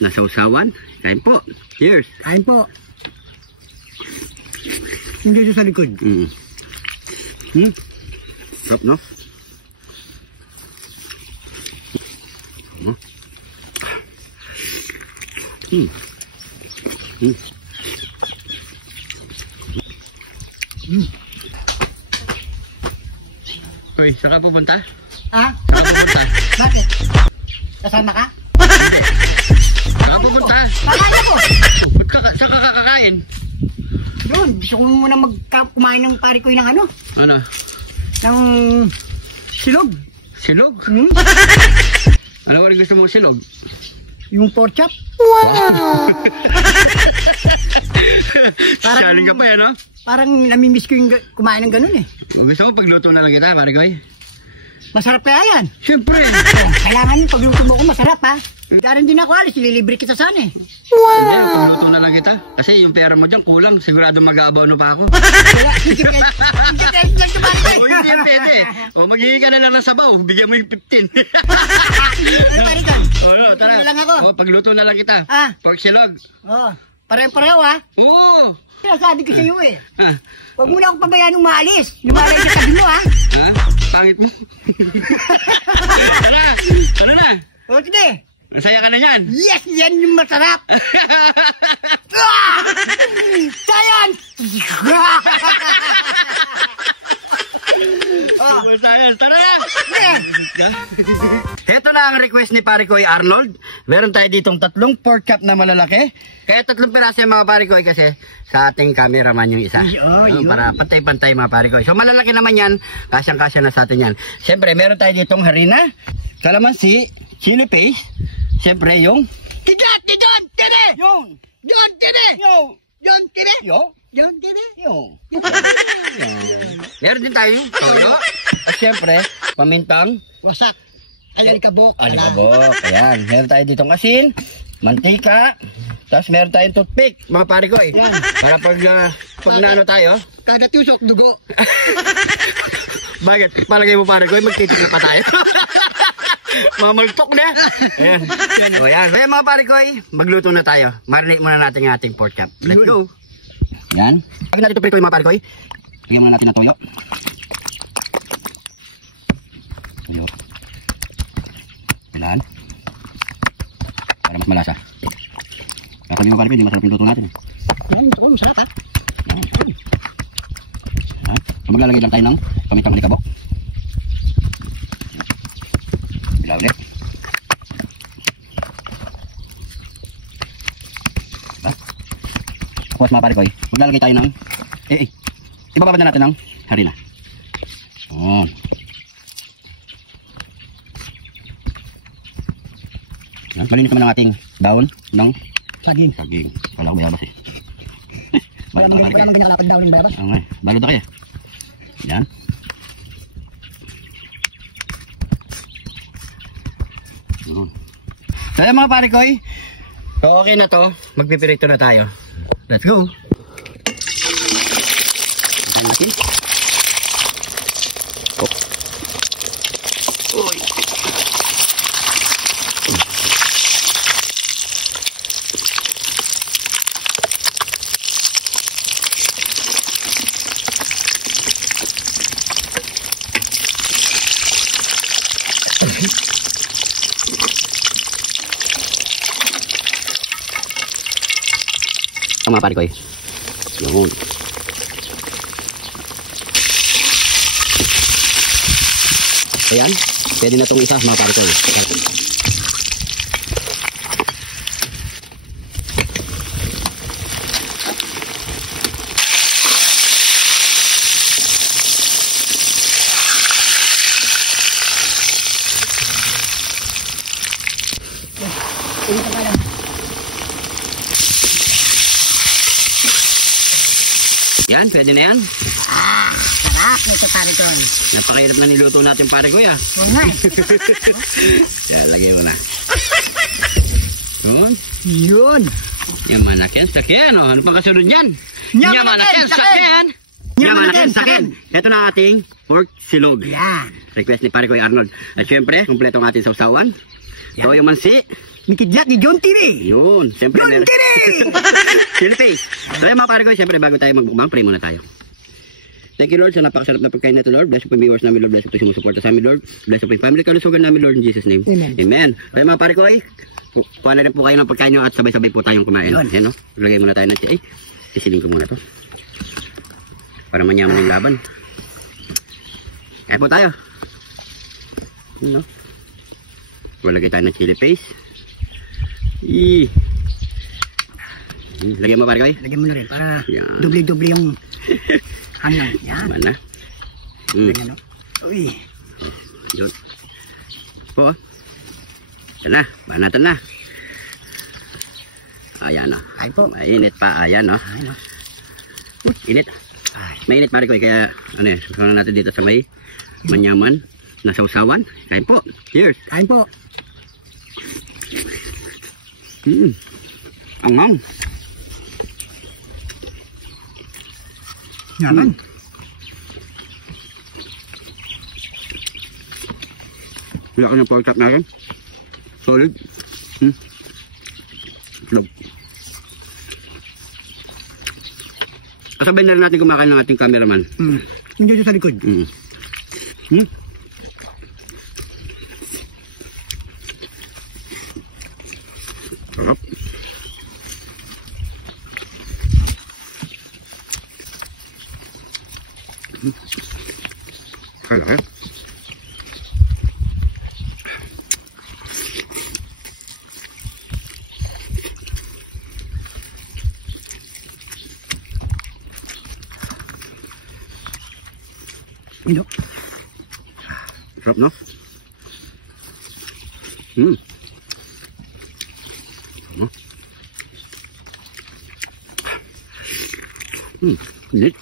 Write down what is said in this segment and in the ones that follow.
Nasausawan. Kain po. Cheers. Kain po. Hindi sa likod. Sarap, no? Hoy, saan ka pupunta? Ha? Saan ka pupunta? Bakit? Kasama ka? Saan ka pupunta? Kakain ako. Saan ka kakakain? Doon, gusto ko muna kumain ng pare ko ng ano? Ano? Ng silog. Silog? Ano ba rin gusto mo silog? Yung pork chop. Parang- Sharing ka pa yan, no? Parang namimiss ko yung kumain ng ganun eh. Gusto mo pagluto na lang kita, Marigoy? Masarap kaya yan. Siyempre. Kailangan yung pagluto mo ko masarap ha. Karan din ako alis, ililibre kita sana eh. Hindi, pagluto na lang kita. Kasi yung pera mo dyan kulang. Sigurado mag-aabaw na pa ako. Wala, hindi ka lang tumatay. O hindi yan pwede. O maghihingi ka na lang ng sabaw. Bigyan mo yung 15. Ano pare ko? Oo, tara. Na lang ako. O, pagluto na lang kita. Ah. Pork silog. Oo, pareho ha. Oo. Sinasabi ko sa iyo eh. Ah. Huwag mo na akong pabayaan nung maalis. Lumalay sa tabi mo ha. Ha? Pangit mo. Tara. Ano na? O sige. Masaya ka na yan. Yes, yan yung masarap. Science! Masaya. Tara na. Eh, Ito na ang request ni Pare Koy Arnold. Meron tayo ditong 3 pork chop na malalaki. Kaya 3 piraso yung mga Pare Koy kasi sa ating cameraman yung isa. Yun. Para pantay-pantay mga Pare Koy. So malalaki naman yan. Kasyang-kasya na sa atin yan. Siyempre meron tayo ditong harina, kalamansi, chili paste. Siyempre yung Tigat! Tigat! Tine! yung Yon! Tine! Yon! Tine! yung Yon! Tine! yung meron din tayo yung toyo. At siyempre pamintang Wasak! Alikabok! alikabok. Ayan. Meron tayo ditong asin, mantika, tapos meron tayong toothpick, mga Pare Koy. Para pag naano tayo. Kada tusok, dugo! Bakit? Palagay mo Pare Koy, magtitigil pa tayo. Mamaltok na. Ayan. O yan. Ayan mga Pare Koy, magluto na tayo. Marinate muna natin yung ating pork chop. Let's go. Yan. Pag natin ito Pare Koy mga Pare Koy, lagyan muna natin na toyo. Toyo. Kailangan. Para mas malasa. Kaya sabi mo Pare Koy, hindi masarap yung luto natin. Yan, ito, masarap ha? Yan. So maglalagay lang tayo ng pamintang alikabok. Bila ulit. Tapos mga Pare Koy, maglalagay tayo ng ibababad na natin ng harina. Oh. Yan, malinis naman ang ating daon ng Saging. saging. Wala ko bayabas eh. Wala mong ginalakad daw yung bayabas. Okay, balot na kaya. Yan. Yun. So yan mga Pare Koy, so okay na to, magpipirito na tayo. Let's go. Okay natin. Uy. Ang mga Pare Koy. Yun. Ayan. Pwede na itong isa mga Pare Koy. Yan, pwede na yan. Sarap nito pare ko. Napakahirap na niluto natin Pare Koy ah. Oo nga eh. Yan, lagay mo na. Yun. Yun. Yamanaken saken. Ano pang kasunod yan? Yamanaken saken. Yamanaken saken. Ito na ating pork silog. Yan. Request ni Pare Koy Arnold. At syempre, kumpleto ang ating sausawan. Yan. Toyo mansi, May kidlat ni John Tiri. Yun, siyempre John meron. Tiri! Chili paste. So yun mga pare ko, siyempre bago tayo magbukbang, pray muna tayo. Thank you Lord sa napakasarap na pagkain na ito Lord. Bless po yung viewers namin Lord. Bless po yung sumusuporta sa amin Lord. Bless po yung family kalusugan namin Lord in Jesus name. Amen. Amen. So yun mga pare ko kuha na rin po kayo ng pagkain nyo at sabay-sabay po tayong kumain. Yun. Yan no. Lagay muna tayo ng isiling ko muna to. Para manyaman yung laban. Kaya po tayo. Yun no. Lagay tayo ng chili paste. Lagyan mo pare ko Lagyan mo na rin para Yan. doble-doble yung hanang. Yan. Mana? Ganyan, no? Uy. Yun. Po. Ito na. Banatan na. Ayan o. Ay po. Mainit pa. Ayan o. Ay, no? Init. Ay. Mainit pare ko kaya ano eh. Susunod natin dito sa may manyaman. Na sausawan. Kain po. Cheers. Kain po. Ang Yaman. Laki ng pork chop natin. Solid. Log. Kasabay na rin natin kumakain ng ating cameraman. Hindi sa likod. Sarap. Kalaki. Ino. Sarap no? Init.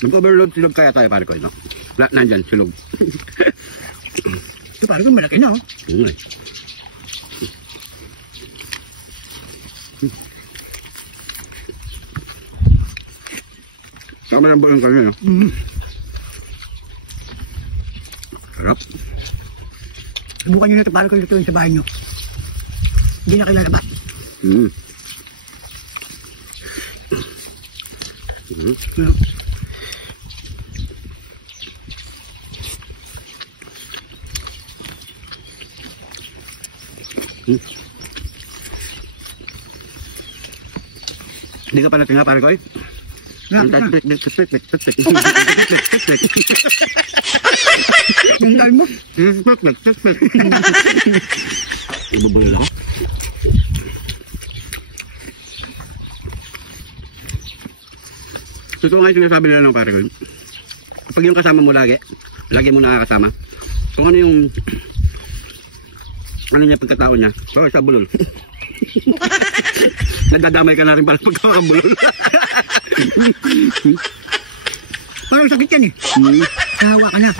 Nag-overload silog kaya tayo pare ko, no? Lahat nandyan, silog. Ito parang malaki na, oh. Eh. Sama ng buong kami, no? Sarap. Subukan nyo na ito para kayo lutuin sa bahay nyo. Hindi na kilala ba? Ano? Hindi ka pala tinga pare ko eh. Yung dahil mo? Ibubulo ako. So ito nga yung sinasabi nila ng pare ko. Kapag yung kasama mo lagi mo nakakasama. Kung ano yung ano niya pagkatao niya. So sa bulol. Nagdadamay ka na rin pala pagkakabulol. Parang sakit yan eh. Kahawa ka na.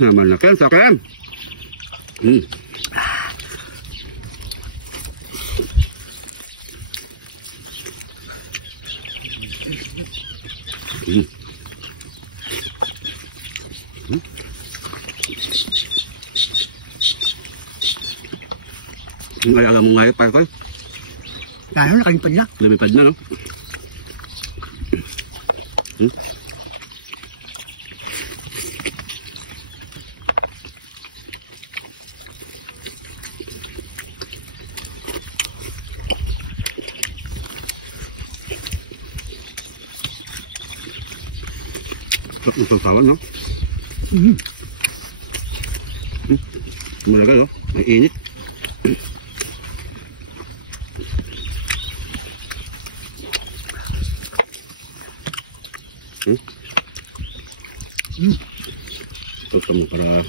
Naman na ken, sakit. Ay, alam mo nga yung parkoy. Lalo nakalipad na. Lumipad na, no? Sarap ng salsawan, no? Malagal, no? Ang init. Pagka mo para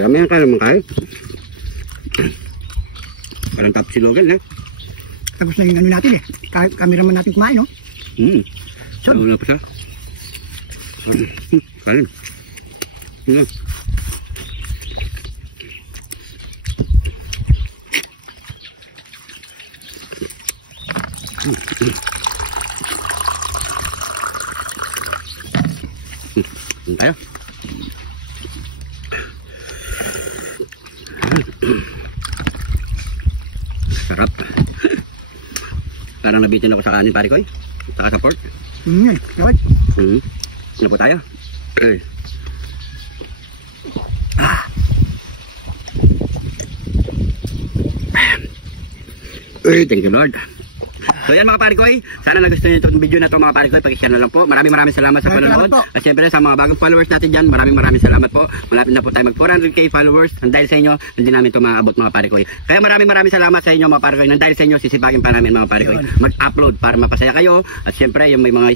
Marami ka naman kayo. Parang tapos si Logan, eh. Tapos na yung ano natin eh. Cameraman natin kumain, no? So, wala pa siya. Kain. Tayo. Sarap. Parang nabitin ako sa kanin, pare ko eh. Saka sa pork. Yun. Ano po tayo? Thank you, Lord. So yan mga pare ko eh. Sana nagustuhan niyo itong video na ito mga pare ko. Pag-share na lang po. Maraming salamat sa panonood. At syempre sa mga bagong followers natin dyan, maraming salamat po. Malapit na po tayo mag 400k followers. Nang dahil sa inyo, hindi namin ito maabot mga pare ko eh. Kaya maraming salamat sa inyo mga pare ko. Nang dahil sa inyo, sisipagin pa namin mga pare ko eh. Mag-upload para mapasaya kayo. At syempre yung may mga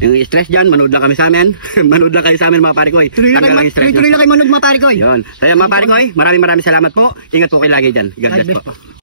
yung stress dyan, manood lang kami sa amin. Manood lang kayo sa amin mga pare ko eh. Tuloy na kayo manood mga pare ko eh. Yun. Kaya mga pare ko eh, maraming salamat po. Ingat po kayo lagi dyan. God bless po.